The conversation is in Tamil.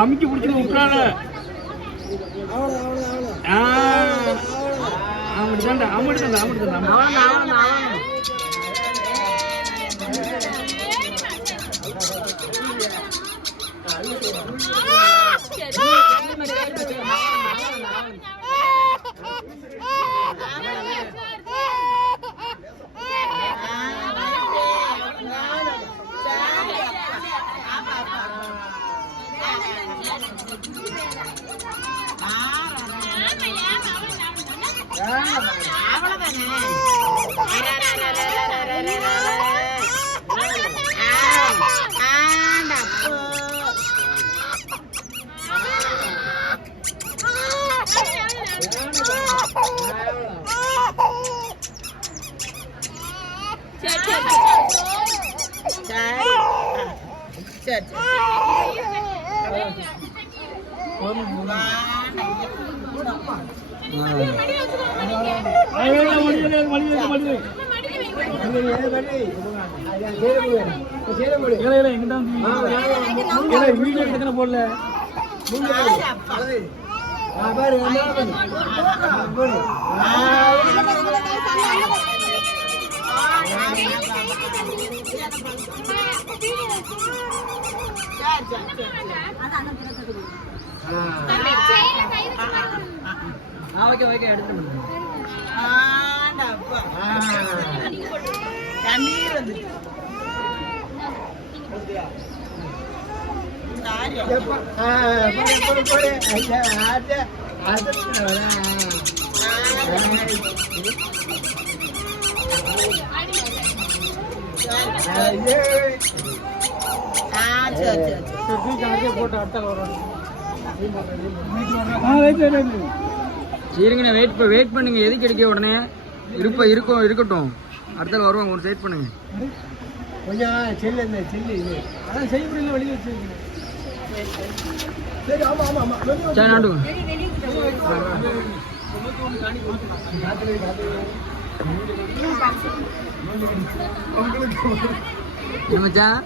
அமுக்கி பிடிச்சிட்டு விட்டுறாங்க. வீடியோ எடுத்து போடல. சரிங்கண்ணா, வெயிட் பண்ணுங்க. எதுக்கு எடுக்க உடனே இருக்கட்டும். அடுத்த வருவாங்க, ஒரு சைட் பண்ணுங்க. கொஞ்சம் செல்லு அதான் செய்ய முடியல, வெளியே வச்சிருக்கேன். சரி, ஆமா சரி, நாட்டுங்க. மச்சான்